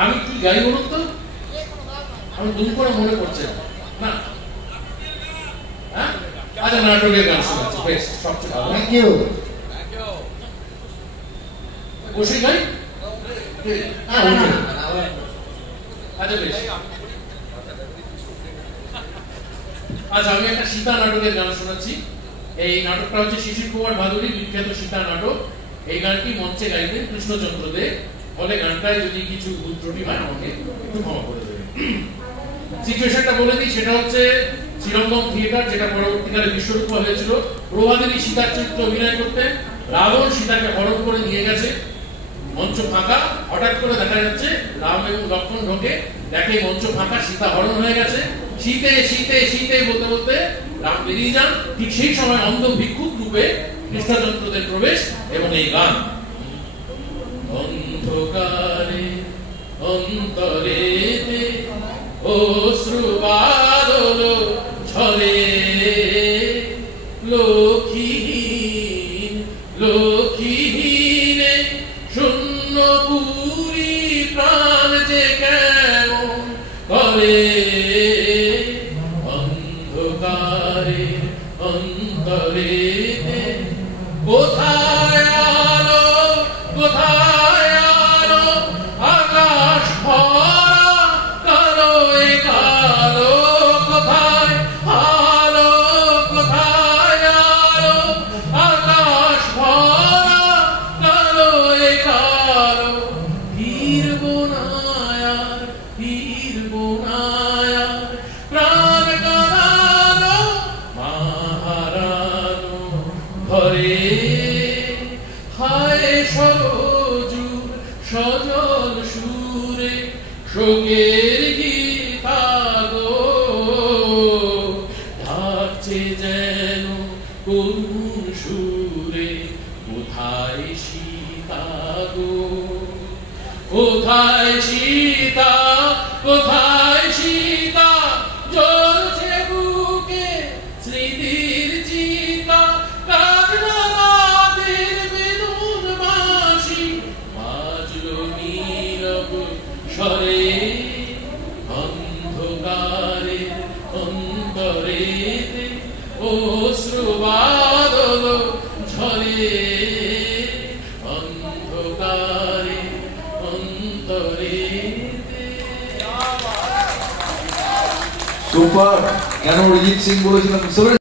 আমি কি গাই বলুন তো, আমি দুম করে মনে পড়ছে না। আচ্ছা, নাটকের গান শোনাচ্ছি, বেশ সবচেয়ে ভালো। Thank you. বসে গাই। আচ্ছা বেশ। আচ্ছা, আমি একটা সীতা নাটকের গান শোনাচ্ছি। এই নাটকটা হচ্ছে শিশির কুমার ভাদুরীর বিখ্যাত সীতা নাটক। এই গানটি মঞ্চে গাইতেন কৃষ্ণচন্দ্র দে। ফলে গানটায় যদি কিছু ভুল ত্রুটি হয় আমাকে একটু ক্ষমা করে দেবেন। সিচুয়েশনটা বলে দিই, সেটা হচ্ছে শ্রীরঙ্গম থিয়েটার, যেটা পরবর্তীকালে বিশ্বরূপা হয়েছিল। প্রভাদেবী সীতার চরিত্রে অভিনয় করতে রাবণ সীতাকে হরণ করে নিয়ে গেছে। মঞ্চ ফাঁকা, হঠাৎ করে দেখা যাচ্ছে রাম এবং লক্ষ্মণ ঢোকে, দেখে মঞ্চ ফাঁকা, সীতা হরণ হয়ে গেছে। শীতে শীতে শীতে বলতে বলতে রাম বেরিয়ে যান। ঠিক সেই সময় অন্ধ ভিক্ষুক রূপে কৃষ্ণচন্দ্রদের প্রবেশ এবং এই গান। অন্ধকারে অন্তরেতে অশ্রু বাদল ঝরে, লক্ষ্মীহীন লক্ষ্মীহীনে শূন্য পুরী প্রাণ যে কেমন করে। অন্ধকারে অন্তরেতে কোথায় আলো, কোথায় আলো, আকাশ ভরা কালো কালো। কোথায় আলো, কোথায় আলো, আকাশ ভরা কালো কালো। ফিরব না আর, ফিরব না আর, প্রাণ কারানো মা হারানো ঘরে। হায় সরজুর সজল সুরে শোকের গীতাগো, ঢাকছে যেন করুণ সুরে কোথায় সীতা গো। কোথায় সীতা, কোথায় সীতা, জ্বলছে বুকে স্মৃতির চিতা। কাজরাদের বেদুন বাঁশি বাজলো নীরব স্বরে। অন্ধকারে অন্তরেতে অশ্রু বাদল ঝরে। অন্ধকারে অন্তরেতে। সুপার। কেন অরিজিৎ সিং বলেছিলাম?